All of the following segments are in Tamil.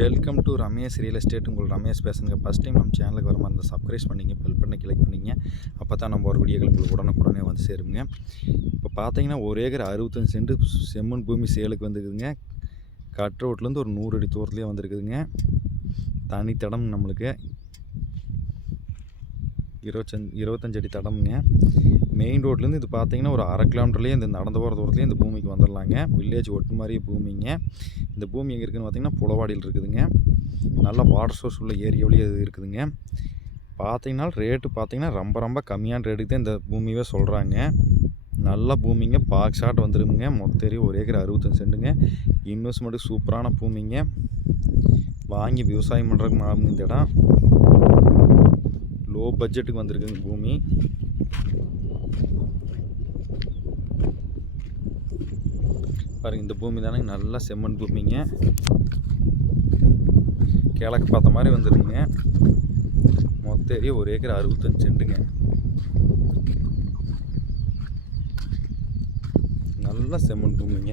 Welcome to Ramesh real estate. உங்கள் ரமேஷ் பேசுங்க. ஃபஸ்ட் டைம் நம்ம சேனலுக்கு வர மாதிரி இருந்தால் சப்ஸ்கிரைப் பண்ணிங்க, பெல் பண்ணி கிளிக் பண்ணிங்க. அப்போ தான் நம்ம ஒரு வீடியோக்கள் உங்களுக்கு உடனுக்குடனே வந்து சேருங்க. இப்போ பார்த்தீங்கன்னா 1 ஏக்கர் 65 சென்ட் செம்மண் பூமி சேலுக்கு வந்துருக்குதுங்க. கட் ரோட்லேருந்து ஒரு 100 அடி தூரத்துலேயே வந்துருக்குதுங்க. தனி தடம் நம்மளுக்கு 25 அடி தடம்ங்க. மெயின் ரோட்லேருந்து இது பார்த்தீங்கன்னா ஒரு 1/2 கிலோமீட்டர்லேயே இந்த நடந்து போகிற தூரத்துலேயே இந்த பூமிக்கு வந்துடலாங்க. வில்லேஜ் ஒட்டு மாதிரியே பூமிங்க. இந்த பூமி எங்கே இருக்குதுன்னு பார்த்தீங்கன்னா புலவாடியில் இருக்குதுங்க. நல்ல வாட்டர் சோர்ஸ் உள்ள ஏரியாவிலேயே இது இருக்குதுங்க. பார்த்தீங்கன்னா ரேட்டு பார்த்தீங்கன்னா ரொம்ப கம்மியான ரேட்டுக்கு தான் இந்த பூமியே சொல்கிறாங்க. நல்ல பூமிங்க, பாக்ஸ் ஷாட் வந்துருங்க. மொத்த ஏரியா 1 ஏக்கர் 65 சென்ட்டுங்க. இன்வெஸ்ட்மெண்ட்டுக்கு சூப்பரான பூமிங்க. வாங்கி விவசாயம் பண்ணுறதுக்கு ஆகுங்க இந்த இடம். லோ பட்ஜெட்டுக்கு வந்திருக்குங்க பூமி. பாருங்கள், இந்த பூமி தானே நல்லா செம்மண் பூமிங்க. கிழக்கு பார்த்த மாதிரி வந்துருக்குங்க. மொத்த ஏரியா 1 ஏக்கர் 65 சென்ட்டுங்க. நல்லா செம்மண் பூமிங்க.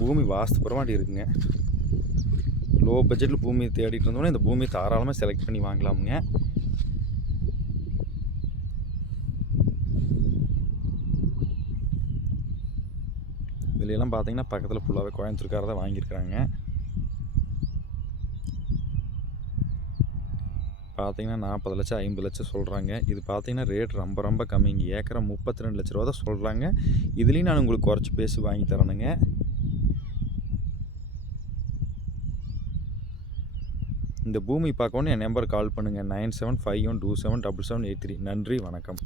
பூமி வாஸ்துபரமாட்டி இருக்குங்க. லோ பட்ஜெட்டில் பூமி தேடிட்டு இருந்தோம்னா இந்த பூமி தாராளமாக செலக்ட் பண்ணி வாங்கலாமுங்க. இதுலாம் பார்த்தீங்கன்னா பக்கத்தில் ஃபுல்லாகவே கோயம்புத்தூர்கார தான் வாங்கியிருக்கிறாங்க. பார்த்தீங்கன்னா 40 லட்சம் 50 லட்சம் சொல்கிறாங்க. இது பார்த்தீங்கன்னா ரேட் ரொம்ப கம்மிங்க. ஏக்கரை 32 லட்ச ரூபா தான் சொல்கிறாங்க. இதுலேயும் நான் உங்களுக்கு குறைச்சி பேசி வாங்கி தரணுங்க. இந்த பூமி பார்க்கணும் என் நம்பர் கால் பண்ணுங்கள் 9751277783. நன்றி, வணக்கம்.